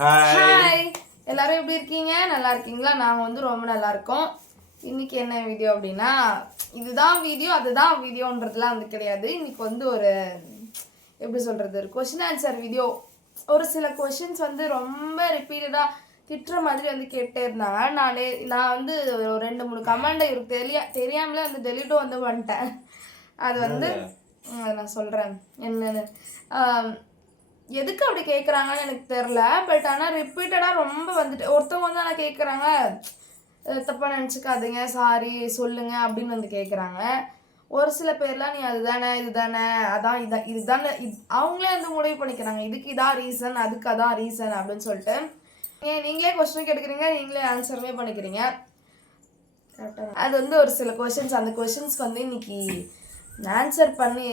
Hi எல்லாரும் எப்படி இருக்கீங்க? நல்லா இருக்கீங்களா? நாங்கள் வந்து ரொம்ப நல்லா இருக்கோம். இன்னைக்கு என்ன வீடியோ அப்படின்னா, இதுதான் வீடியோ அதுதான் வீடியோன்றதுலாம் வந்து கிடையாது. இன்னைக்கு வந்து ஒரு எப்படி சொல்கிறது, ஒரு கொஷின் ஆன்சர் வீடியோ. ஒரு சில கொஷின்ஸ் வந்து ரொம்ப ரிப்பீட்டடாக திட்டுற மாதிரி வந்து கேட்டே இருந்தாங்க. நான் வந்து ஒரு 2-3 கமெண்ட் இருக்கு தெரியாமலே வந்து டெலிட்டும் வந்து வந்துட்டேன். அது வந்து நான் சொல்கிறேன் என்னன்னு. எதுக்கு அப்படி கேட்குறாங்கன்னு எனக்கு தெரில. பட் ஆனால் ரிப்பீட்டடாக ரொம்ப வந்துட்டு ஒருத்தவங்க வந்து ஆனால் கேட்குறாங்க, தப்பாக நினச்சிக்காதீங்க, சாரி சொல்லுங்க அப்படின்னு வந்து கேட்குறாங்க. ஒரு சில பேர்லாம் நீ அதுதானே இதுதானே அதான் இதுதானே அவங்களே வந்து முடிவு பண்ணிக்கிறாங்க, இதுக்கு இதான் ரீசன் அதுக்கு அதான் ரீசன் அப்படின்னு சொல்லிட்டு. நீங்களே கொஸ்டின் கேட்டுக்கிறீங்க, நீங்களே ஆன்சருமே பண்ணிக்கிறீங்க. அது வந்து ஒரு சில கொஷின்ஸ், அந்த கொஷின்ஸ்க்கு வந்து இன்னைக்கு ஆன்சர் பண்ணி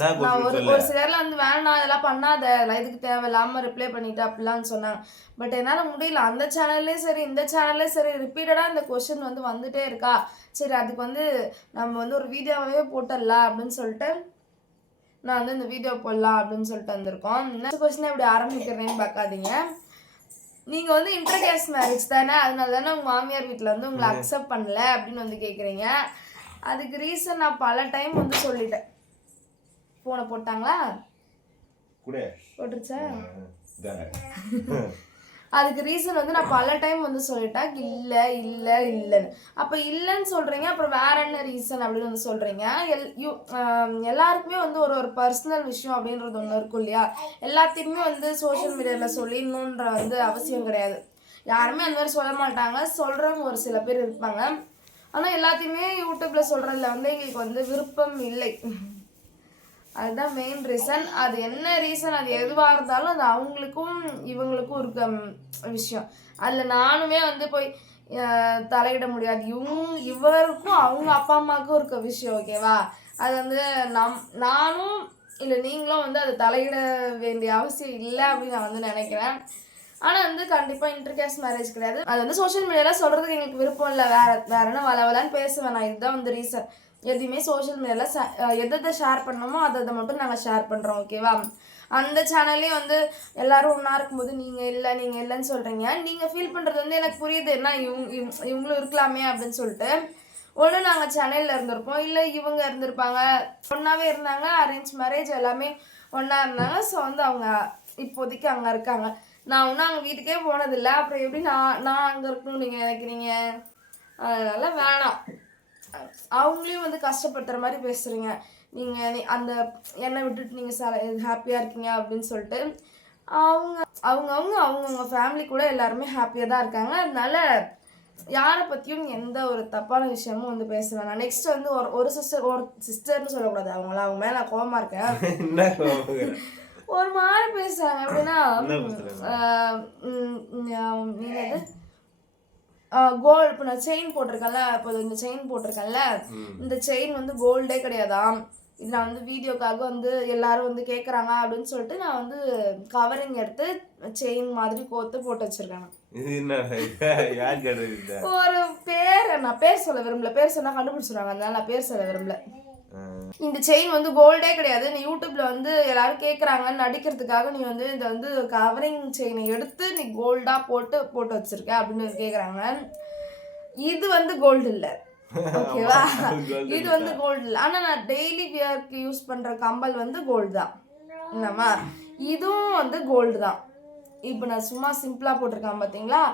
நான் ஒரு சிலர்லாம் வந்து வேணாம் இதெல்லாம் பண்ணாத, இதுக்கு தேவையில்லாமல் ரிப்ளை பண்ணிட்டு அப்படிலாம் சொன்னாங்க. பட் என்னால் முடியல. அந்த சேனல்லையும் சரி இந்த சேனல்லையும் சரி ரிப்பீட்டடாக இந்த கொஷின் வந்து வந்துட்டே இருக்கா. சரி அதுக்கு வந்து நம்ம வந்து ஒரு வீடியோவே போட்டுடலாம் அப்படின்னு சொல்லிட்டு நான் வந்து இந்த வீடியோ போடலாம் அப்படின்னு சொல்லிட்டு வந்திருக்கோம். இந்த கொஷினை எப்படி ஆரம்பிக்கிறேன்னு பார்க்காதீங்க. நீங்கள் வந்து இன்டர் கேஸ்ட் மேரேஜ் தானே, அதனால தானே உங்கள் மாமியார் வீட்டில் வந்து உங்களை அக்செப்ட் பண்ணல அப்படின்னு வந்து கேட்குறீங்க. அதுக்கு ரீசன் நான் பல டைம் வந்து சொல்லிட்டேன். போனை போட்டாங்களா? போட்டுருச்சா? அதுக்கு ரீசன் வந்து நான் பல டைம் வந்து சொல்லிட்டேன், இல்லை இல்லை இல்லைன்னு. அப்போ இல்லைன்னு சொல்கிறீங்க, அப்புறம் வேற என்ன ரீசன் அப்படின்னு வந்து சொல்கிறீங்க. எல்லாருக்குமே வந்து ஒரு பர்சனல் விஷயம் அப்படின்றது ஒன்று இருக்கும் இல்லையா? எல்லாத்தையுமே வந்து சோஷியல் மீடியாவில் சொல்லிடணுன்ற வந்து அவசியம் கிடையாது. யாருமே அந்த மாதிரி சொல்ல மாட்டாங்க, சொல்கிறவங்க ஒரு சில பேர் இருப்பாங்க. ஆனால் எல்லாத்தையுமே யூடியூப்பில் சொல்கிறதுல வந்து எங்களுக்கு வந்து விருப்பம் இல்லை. அதுதான் மெயின் ரீசன். அது என்ன ரீசன், அது எதுவாக இருந்தாலும் அது அவங்களுக்கும் இவங்களுக்கும் இருக்க விஷயம். அதில் நானுமே வந்து போய் தலையிட முடியாது. இவருக்கும் அவங்க அப்பா அம்மாவுக்கும் இருக்க விஷயம், ஓகேவா? அது வந்து நானும் இல்லை நீங்களும் வந்து அதை தலையிட வேண்டிய அவசியம் இல்லை அப்படின்னு நான் வந்து நினைக்கிறேன். ஆனால் வந்து கண்டிப்பாக இன்டர் கேஸ்ட் மேரேஜ் கிடையாது. அது வந்து சோஷியல் மீடியாவில் சொல்கிறதுக்கு எங்களுக்கு விருப்பம் இல்லை. வேற என்ன வளவலான்னு பேசுவேன் நான். இதுதான் வந்து ரீசன். எதுவுமே சோஷியல் மீடியாவில் எதை ஷேர் பண்ணணுமோ அதை மட்டும் நாங்கள் ஷேர் பண்ணுறோம், ஓகேவா? அந்த சேனல்லையும் வந்து எல்லாரும் ஒன்றா இருக்கும்போது நீங்கள் இல்லைன்னு சொல்கிறீங்க. நீங்கள் ஃபீல் பண்ணுறது வந்து எனக்கு புரியுது. என்ன இவங்களும் இருக்கலாமே அப்படின்னு சொல்லிட்டு. ஒன்று நாங்கள் சென்னையில் இருந்திருப்போம், இல்லை இவங்க இருந்திருப்பாங்க, ஒன்றாவே இருந்தாங்க, அரேஞ்ச் மேரேஜ் எல்லாமே ஒன்றா இருந்தாங்க. ஸோ வந்து அவங்க இப்போதைக்கு அங்கே இருக்காங்க. நான் ஒன்றும் அங்கே வீட்டுக்கே போனதில்லை. அப்புறம் எப்படி நான் அங்கே இருக்கணும்னு நீங்கள் நினைக்கிறீங்க? அதனால் வேணாம். அவங்களையும் வந்து கஷ்டப்படுத்துகிற மாதிரி பேசுகிறீங்க. நீங்கள் அந்த என்னை விட்டுட்டு நீங்கள் ஹாப்பியாக இருக்கீங்க அப்படின்னு சொல்லிட்டு. அவங்கவுங்க ஃபேமிலி கூட எல்லாருமே ஹாப்பியாக தான் இருக்காங்க. அதனால யாரை பற்றியும் எந்த ஒரு தப்பான விஷயமும் வந்து பேச வேணாம். நெக்ஸ்ட் வந்து ஒரு சிஸ்டர்னு சொல்லக்கூடாது. அவங்க மேலே நான் கோபமாக இருக்கேன். ஒரு மாதிரி பேசுறாங்க. எப்படின்னா நீங்க கோல்டு, இப்போ நான் செயின் போட்டிருக்கேன்ல, இப்போ இந்த செயின் போட்டிருக்கேன்ல, இந்த செயின் வந்து கோல்டே கிடையாதாம். இது நான் வந்து வீடியோக்காக வந்து எல்லாரும் வந்து கேட்குறாங்க அப்படின்னு சொல்லிட்டு நான் வந்து கவரிங் எடுத்து செயின் மாதிரி கோத்து போட்டு வச்சிருக்கேன். ஒரு நான் பேர் சொல்ல விரும்பல, பேர் சொன்னா கண்டுபிடிச்சிருவாங்க, அதனால நான் பேர் சொல்ல விரும்பல. இந்த செயின் வந்து கோல்டே கிடையாது. நீ யூடியூப்ல வந்து எல்லாரும் கேட்குறாங்கன்னு நடிக்கிறதுக்காக நீ வந்து இதை வந்து கவரிங் செயினை எடுத்து நீ கோல்டா போட்டு வச்சிருக்க அப்படின்னு கேட்குறாங்க. இது வந்து கோல்டு இல்லை, ஓகேவா? இது வந்து கோல்டு இல்லை. ஆனால் நான் டெய்லி வியர்க்கு யூஸ் பண்ணுற கம்பல் வந்து கோல்டு தான். என்னம்மா, இதுவும் வந்து கோல்டு தான். இப்போ நான் சும்மா சிம்பிளாக போட்டிருக்கேன் பார்த்தீங்களா,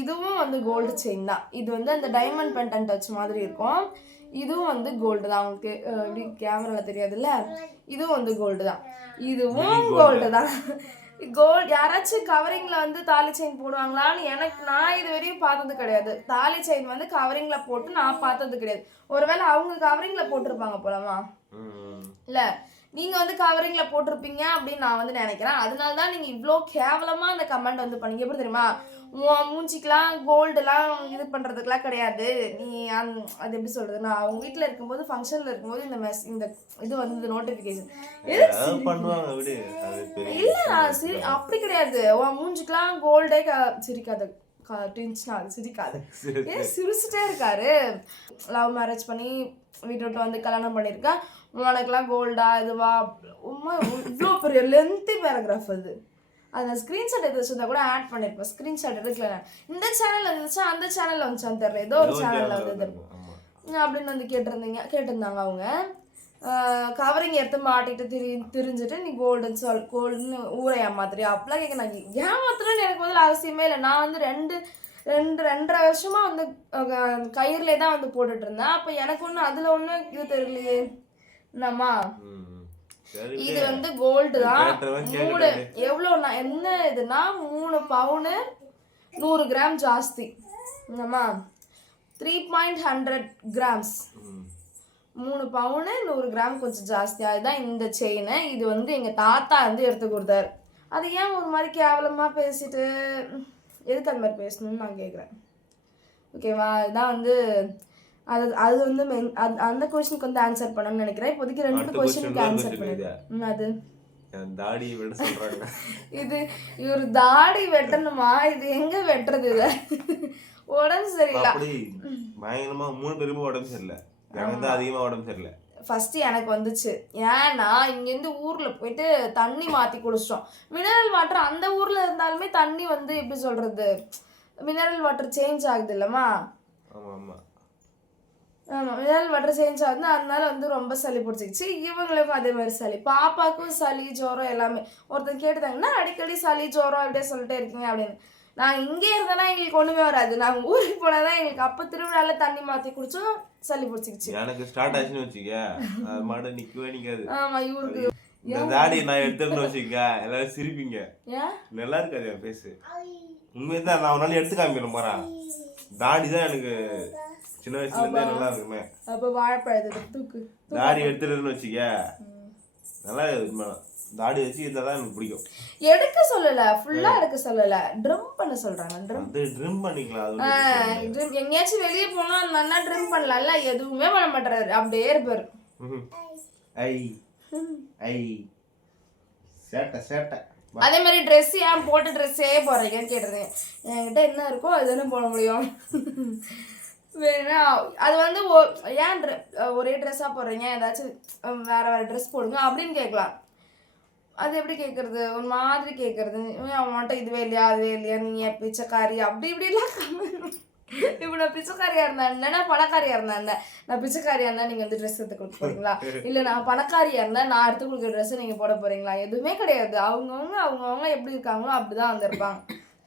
இதுவும் வந்து கோல்டு செயின் தான். இது வந்து அந்த டைமண்ட் பெண்டன்ட் டச் மாதிரி இருக்கும். இதுவும் வந்து கோல்டு தான். அவங்களுக்கு எப்படி கேமராவில் தெரியாதுல்ல, இதுவும் வந்து கோல்டு தான். இதுவும் கோல்டு தான். கோல்டு யாராச்சும் கவரிங்கில் வந்து தாலி செயின் போடுவாங்களான்னு நான் இது வரையும் பார்த்தது கிடையாது. தாலி செயின் வந்து கவரிங்கில் போட்டு நான் பார்த்தது கிடையாது. ஒருவேளை அவங்க கவரிங்கில் போட்டிருப்பாங்க போலமா, இல்லை நீங்கள் வந்து கவரிங்கில் போட்டிருப்பீங்க அப்படின்னு நான் வந்து நினைக்கிறேன். அதனால தான் நீங்கள் இவ்வளோ கேவலமாக அந்த கமெண்ட் வந்து பண்ணீங்க. எப்படி தெரியுமா? மூஞ்சிக்கெலாம் கோல்டுலாம் இது பண்ணுறதுக்கெலாம் கிடையாது. நீ அது எப்படி சொல்கிறது, நான் அவங்க வீட்டில் இருக்கும்போது ஃபங்க்ஷனில் இருக்கும்போது இந்த இது வந்து நோட்டிஃபிகேஷன் இல்லை அப்படி கிடையாது. மூஞ்சிக்கெலாம் கோல்டே சிரிக்காது ட்வின்ஸ்னா அது சிரிக்காது. ஏன் சிரிச்சுட்டே இருக்காரு? லவ் மேரேஜ் பண்ணி வீட்டை விட்டு வந்து கல்யாணம் பண்ணியிருக்கேன், உனக்குலாம் கோல்டா இதுவா? இவ்வளோ பெரிய லென்த்தி பேராகிராஃப் அது. அதை ஸ்க்ரீன்ஷாட் எடுத்து வச்சிருந்தா கூட ஆட் பண்ணியிருப்பேன். ஸ்க்ரீன்ஷாட் எடுக்கல. இந்த சேனல் வந்துச்சா அந்த சேனலில் வந்துச்சான்னு தெரியல, ஏதோ ஒரு சேனலில் வந்து அப்படின்னு வந்து கேட்டிருந்தாங்க அவங்க. கவரிங் எடுத்து மாட்டிட்டு திரிஞ்சுட்டு நீ கோல்டுன்னு ஊரை ஏமாத்துறியா அப்படிலாம் கேட்குறாங்க. ஏமாத்துறேன்னு எனக்கு முதல்ல அவசியமே இல்லை. நான் வந்து 2.5 வருஷமா வந்து கயிறுலே தான் வந்து போட்டுட்டு இருந்தேன். அப்போ எனக்கு ஒன்றும் அதில் ஒன்றும் இது தெரியலையே என்னம்மா. இது வந்து கோல்டு தான். 3 எவ்வளோண்ணா என்ன இதுனா 3 பவுனு 100 கிராம் ஜாஸ்தி என்னம்மா. 3.100 கிராம்ஸ் 3 பவுனு 100 கிராம் கொஞ்சம் ஜாஸ்தி. அதுதான் இந்த செயின். இது வந்து எங்கள் தாத்தா வந்து எடுத்து கொடுத்தாரு. அது ஏன் ஒரு மாதிரி கேவலமாக பேசிட்டு எதுக்கு அந்த மாதிரி பேசணும்னு நான் கேட்குறேன். ஓகேவா? அதுதான் வந்து அது வந்து அந்த கொஸ்டினுக்கு வந்து ஆன்சர் பண்ணணும்னு நினைக்கிறேன். இப்போதைக்கு 2 கொஸ்டினுக்கு ஆன்சர் பண்ணிடுறேன். அது தாடி வெட்ட சொல்றாங்க. இது இவர் தாடி வெட்டணுமா? இது எங்க வெட்டுறது? இத உடம்பு சரியில்லை. அப்படி பயங்கரமா 3 பேருமே உடம்பு சரியில்லை. எனக்கு தான் அதிகமா உடம்பு சரியில்லை. ஃபர்ஸ்ட் எனக்கு வந்துச்சு. ஏன்னா இங்கேருந்து ஊர்ல போயிட்டு தண்ணி மாத்தி குடிச்சிட்டோம். மினரல் வாட்டர் அந்த ஊர்ல இருந்தாலுமே தண்ணி வந்து எப்படி சொல்றது, மினரல் வாட்டர் சேஞ்ச் ஆகுது இல்லம்மா. ஆமா மினரல் வாட்டர் சேஞ்ச் ஆகுது. அதனால வந்து ரொம்ப சளி பிடிச்சிக்கிச்சு. இவங்களுக்கும் அதே மாதிரி சளி. பாப்பாக்கும் சளி ஜோரம் எல்லாமே. ஒருத்தன் கேட்டுதாங்கன்னா அடிக்கடி சளி ஜோரம் அப்படியே சொல்லிட்டே இருக்கீங்க அப்படின்னு. நாங்கள் இங்கே இருந்தோன்னா எங்களுக்கு ஒன்றுமே வராது. நாங்கள் ஊருக்கு போனால் தான் எங்களுக்கு அப்போ திருவிழாவில் தண்ணி மாற்றி குடிச்சோம் சளி பிடிச்சிக்கிச்சு. எனக்கு ஸ்டார்ட் ஆச்சுன்னு வச்சுக்க அது மாட்ட நிற்கவே நிற்காது. ஆமாம் இவருக்கு இந்த தாடி நான் எடுத்துன்னு வச்சுக்க எல்லாரும் சிரிப்பீங்க. ஏன் நல்லா இருக்காது என் பேசு. உண்மையை தான் நான் ஒரு நாள் எடுத்து காமிக்கிறேன் போகிறேன். தாடி தான் எனக்கு சின்ன வயசுல இருந்தே நல்லா இருக்குமே. அப்போ வாழைப்பழத்தை தூக்கு தாடி எடுத்துட்டுன்னு வச்சுக்க நல்லா தாடி வச்சு இருந்தால் தான் எனக்கு பிடிக்கும். எடுக்க சொல்லல, ஃபுல்லா எடுக்க சொல்லல, ட்ரிம் பண்ண சொல்றாங்க. ட்ரிம் பண்ணிக்கலாம். எங்கேயாச்சும் வெளியே போனா நல்லா ட்ரிம் பண்ணலாம்ல. எதுவுமே பண்ண மாட்டாரு, அப்படியே இருப்பாரு. ஐ ஐ சேட்டை சேட்டை. அதே மாதிரி ட்ரெஸ் ஏன் போட்ட ட்ரெஸ்ஸே போடுறீங்கன்னு கேட்டுருந்தேன். என்கிட்ட என்ன இருக்கோ அதுதானே போட முடியும். வேணா அது வந்து ஏன் ஒரே ட்ரெஸ்ஸாக போடுறீங்க, ஏதாச்சும் வேற வேற ட்ரெஸ் போடுங்க அப்படின்னு கேட்கலாம். அது எப்படி கேட்குறது, ஒரு மாதிரி கேட்குறது. அவன்கிட்ட இதுவே இல்லையா அதுவே இல்லையா, நீங்கள் பிச்சைக்காரி அப்படி இப்படிலாம். இப்போ நான் பிச்சைக்காரியாக இருந்தேன் என்ன, பணக்காரியாக இருந்தேன் என்ன. நான் பிச்சைக்காரியாக இருந்தால் நீங்கள் வந்து ட்ரெஸ் எடுத்து கொடுக்க போகிறீங்களா? இல்லை நான் பணக்காரியாக இருந்தால் நான் எடுத்து கொடுக்குற ட்ரெஸ்ஸை நீங்கள் போட போகிறீங்களா? எதுவுமே கிடையாது. அவங்கவுங்க எப்படி இருக்காங்களோ அப்படி தான் வந்திருப்பாங்க.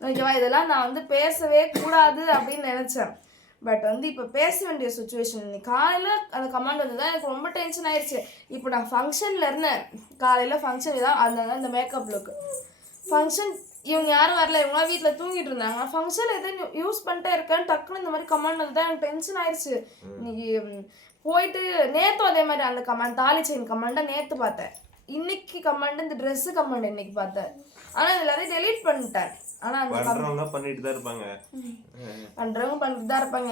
ஓகேவா? இதெல்லாம் நான் வந்து பேசவே கூடாது அப்படின்னு நினச்சேன். பட் வந்து இப்போ பேச வேண்டிய சுச்சுவேஷன். இன்னைக்கு காலையில் அந்த கமெண்ட் வந்து தான் எனக்கு ரொம்ப டென்ஷன் ஆயிடுச்சு. இப்போ நான் ஃபங்க்ஷனில் இருந்தேன். காலையில் ஃபங்க்ஷன் தான் அந்த மேக்கப் லுக்கு ஃபங்க்ஷன். இவங்க யாரும் வரல, இவங்களாம் வீட்டில் தூங்கிட்டு இருந்தாங்க. நான் ஃபங்க்ஷன் எதுவும் யூஸ் பண்ணிட்டே இருக்கேன்னு டக்குன்னு இந்த மாதிரி கமெண்ட் வந்து தான் எனக்கு டென்ஷன் ஆயிடுச்சு. இன்னைக்கு போயிட்டு நேற்றும் அதே மாதிரி அந்த கமெண்ட் தாலி செயின் கமெண்ட்டை நேற்று பார்த்தேன். இன்னைக்கு கமெண்ட் இந்த ட்ரெஸ்ஸு கமெண்ட் இன்னைக்கு பார்த்தேன். ஆனால் எல்லாரையும் டெலீட் பண்ணிட்டேன். ஆனால் அந்த பண்றவங்க பண்ணிட்டு தான் இருப்பாங்க.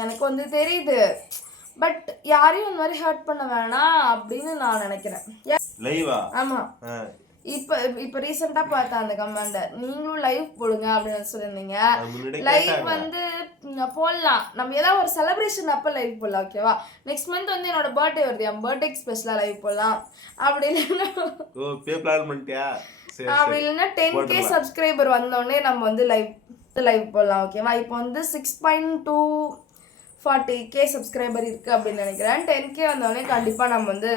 எனக்கு வந்து தெரியுது. பட் யாரையும் இந்த மாதிரி ஹர்ட் பண்ண வேணாம் அப்படின்னு நான் நினைக்கிறேன். ஆமாம். இப்போ ரீசெண்டாக பார்த்தேன் அந்த கமெண்ட், நீங்களும் லைவ் போடுங்க அப்படின்னு சொல்லியிருந்தீங்க. லைவ் வந்து போடலாம், நம்ம ஏதாவது ஒரு செலிப்ரேஷன் அப்போ லைவ் போடலாம். ஓகேவா? நெக்ஸ்ட் மந்த் வந்து என்னோட பர்த்டே வருது, என் பர்த்டேக்கு ஸ்பெஷலாக லைவ் போடலாம். அப்படி இல்லைன்னா 10K சப்ஸ்கிரைபர் வந்தோடனே நம்ம வந்து லைவ் போடலாம். ஓகேவா? இப்போ வந்து 6.240K சப்ஸ்கிரைபர் இருக்குது அப்படின்னு நினைக்கிறேன். 10K வந்தோடனே கண்டிப்பாக நம்ம வந்து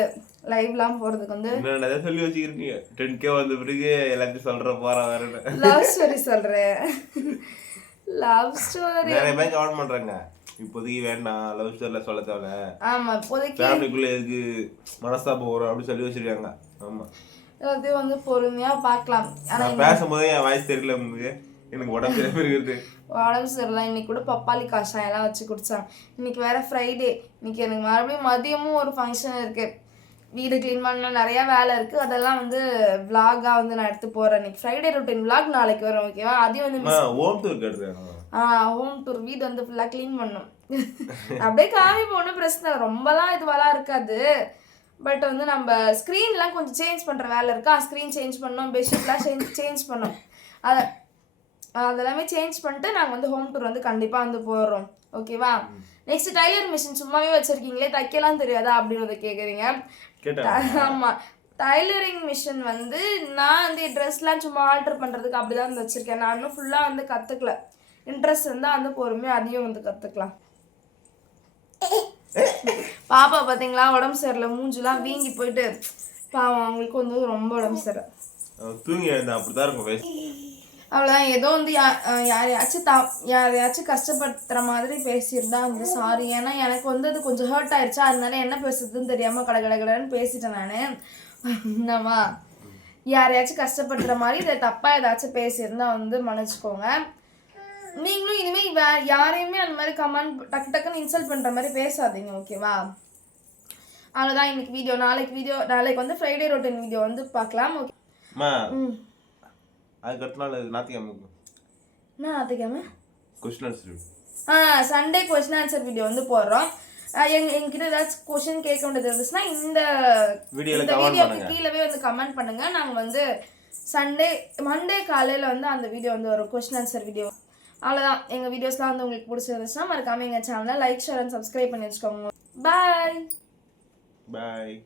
லைவ்லாம் போறதுக்கு வந்து என்னடா சொல்லி வச்சிருக்கீங்க. 10K வந்த பிறகு எல்லாத்தையும் சொல்றேன் வரேன். லவ் ஸ்டோரி சொல்றேன். லவ் ஸ்டோரி நிறைய பேர் கமெண்ட் பண்றாங்க. இப்போதைக்கு வேண்டாம் லவ் ஸ்டோரியில சொல்ல தேவை. ஆமா, இப்போதைக்கு ஃபேமிலிக்குள்ள எதுக்கு மனஸ்தாபம் வரும் அப்படி சொல்லி வச்சிருக்காங்க. ஆமா, எல்லாத்தையும் வந்து பொறுமையா பார்க்கலாம். ஆனா பேசும்போதே என் வாய்ஸ் தெரியல உங்களுக்கு. எனக்கு உடம்பு சரியில்லை. உடம்பு சரியில்லை. இன்னைக்கு கூட பப்பாளி காஷாயம் எல்லாம் வச்சு குடிச்சாங்க. இன்னைக்கு வேற ஃப்ரைடே. இன்னைக்கு எனக்கு மறுபடியும் மதியமும் ஒரு ஃபங்க்ஷன் இருக்கு. வீடு க்ளீன் பண்ணலாம், நிறையா வேலை இருக்குது. அதெல்லாம் வந்து விளாகாக வந்து நான் எடுத்து போகிறேன். இன்னைக்கு ஃப்ரைடே ரொட்டீன் விளாக் நாளைக்கு வரும். ஓகேவா? அதையும் வந்து ஹோம் டூர் கேட்டுருக்காங்க. ஹோம் டூர் வீடு வந்து ஃபுல்லாக க்ளீன் பண்ணணும். அப்படியே காமி போகணும், பிரச்சனை ரொம்பலாம் இதுவெல்லாம் இருக்காது. பட் வந்து நம்ம ஸ்க்ரீன்லாம் கொஞ்சம் சேஞ்ச் பண்ணுற வேலை இருக்கா, ஸ்க்ரீன் சேஞ்ச் பண்ணோம், பெட்ஷீட்லாம் சேஞ்ச் பண்ணோம். அதெல்லாமே சேஞ்ச் பண்ணிட்டு நாங்கள் வந்து ஹோம் டூர் வந்து கண்டிப்பாக வந்து போடுறோம். ஓகேவா? நெக்ஸ்ட் டைலர் மிஷின் சும்மாவே வச்சிருக்கீங்களே, தைக்கலாம் தெரியாதா அப்படின்றத கேட்குறீங்க. ஆமாம், டைலரிங் மிஷின் வந்து நான் வந்து ட்ரெஸ்லாம் சும்மா ஆல்டர் பண்ணுறதுக்கு அப்படி தான் வந்து வச்சுருக்கேன். நான் இன்னும் ஃபுல்லாக வந்து கற்றுக்கல. இன்ட்ரெஸ்ட் இருந்தால் வந்து பொறுமையாக அதையும் வந்து கற்றுக்கலாம். பாப்பா பார்த்தீங்களா உடம்பு சரியில்லை, மூஞ்சுலாம் வீங்கி போயிட்டு பாவம் அவங்களுக்கு வந்து ரொம்ப உடம்பு சரியில்லை. தூங்கி எழுந்தேன் அப்படிதான் இருக்கும். அவ்வளோதான். ஏதோ வந்து யாரையாச்சும் கஷ்டப்படுத்துகிற மாதிரி பேசியிருந்தா வந்து சாரி. ஏன்னா எனக்கு வந்து அது கொஞ்சம் ஹர்ட் ஆயிடுச்சா, அதனால என்ன பேசுறதுன்னு தெரியாமல் கடகடன்னு பேசிட்டேன் நான். என்னம்மா யாரையாச்சும் கஷ்டப்படுத்துகிற மாதிரி இதை தப்பாக ஏதாச்சும் பேசியிருந்தா வந்து மன்னிச்சுக்கோங்க. நீங்களும் இனிமேல் யாரையுமே அந்த மாதிரி கமெண்ட் டக்குன்னு இன்சல்ட் பண்ணுற மாதிரி பேசாதீங்க, ஓகேவா? அவ்வளோதான் இன்னைக்கு வீடியோ. நாளைக்கு வந்து ஃப்ரைடே ரொட்டீன் வீடியோ வந்து பார்க்கலாம், ஓகே? அதுக்கு அடுத்த நாள் ஞாயிற்றுக்கிழமை question answer Sunday question answer video வந்து போடுறோம். எங்ககிட்ட ஏதாச்சும் கொஸ்டின் கேட்க வேண்டியது இருந்துச்சுன்னா இந்த வீடியோக்கு கீழவே வந்து கமெண்ட் பண்ணுங்க. நாங்கள் வந்து மண்டே காலையில் வந்து அந்த வீடியோ வந்து ஒரு கொஸ்டின் ஆன்சர் வீடியோ. அவ்வளோதான். எங்கள் வீடியோஸ்லாம் வந்து உங்களுக்கு பிடிச்சிருந்துச்சுன்னா மறக்காமல் எங்கள் சேனலை லைக், ஷேர் அண்ட் சப்ஸ்கிரைப் பண்ணி வச்சுக்கோங்க. பாய்.